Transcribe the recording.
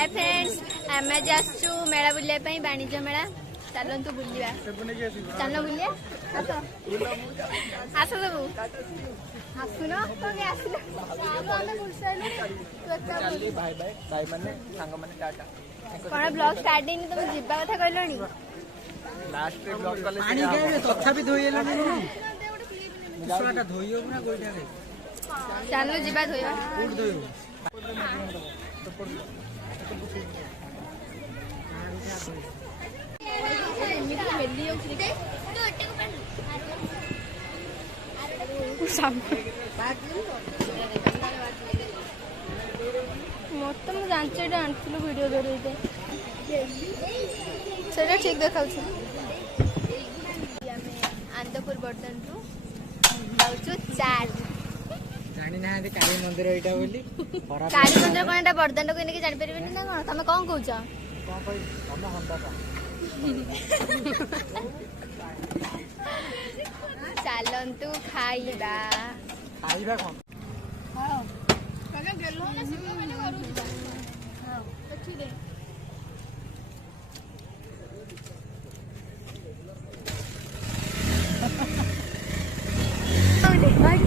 hi friends आम जासु मेला बुलाया वाणिज्य मेला चलतु बुलिया चल बुलिया आस सब आसुन कौन ब्लॉग स्टार्ट नहीं तुम जीवा कथा कहलनी चलो जीवा धोइबा मत मुझे जानते आनी वीडियो धरते से ठीक देखा आनंदपुर बर्तन जाऊँ चार जानी ना काली मंदिर एटा बोली काली मंदिर कौन एटा बर्तन को नहीं जान परिबे ना कौन तमे कौन कहूछ चलतु खाइबा खाइबा कौन हां कगे गेलो ना शिव मैंने करू हां अच्छी दे भाई